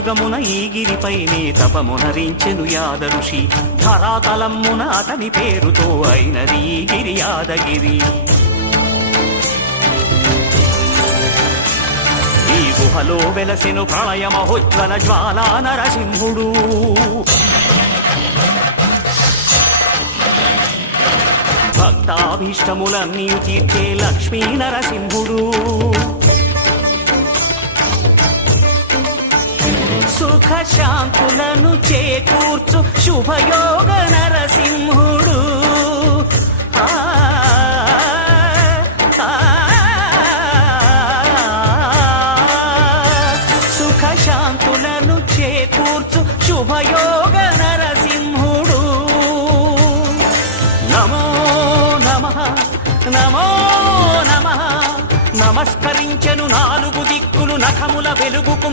కలియుగమున ఈ గిరిపైనే తపమునరించెను యాద ఋషి. ధరాతలమ్మున అతని పేరుతో అయినది ఈ గిరి యాదగిరి. ఈ గుహలో వెలసెను ప్రళయ మహోజ్వల జ్వాలా నరసింహుడు. భక్తాభీష్టములన్నీ తీర్చే లక్ష్మీ నరసింహుడు. సుఖ శాంతులను చేకూర్చు శుభయోగ నరసింహుడు. సుఖ శాంతులను చేకూర్చు శుభయోగ నరసింహుడు. నమో నమః నమో నమః. నమస్కరించెను నాలుగు దిక్కులు నఖముల వెలుగుకు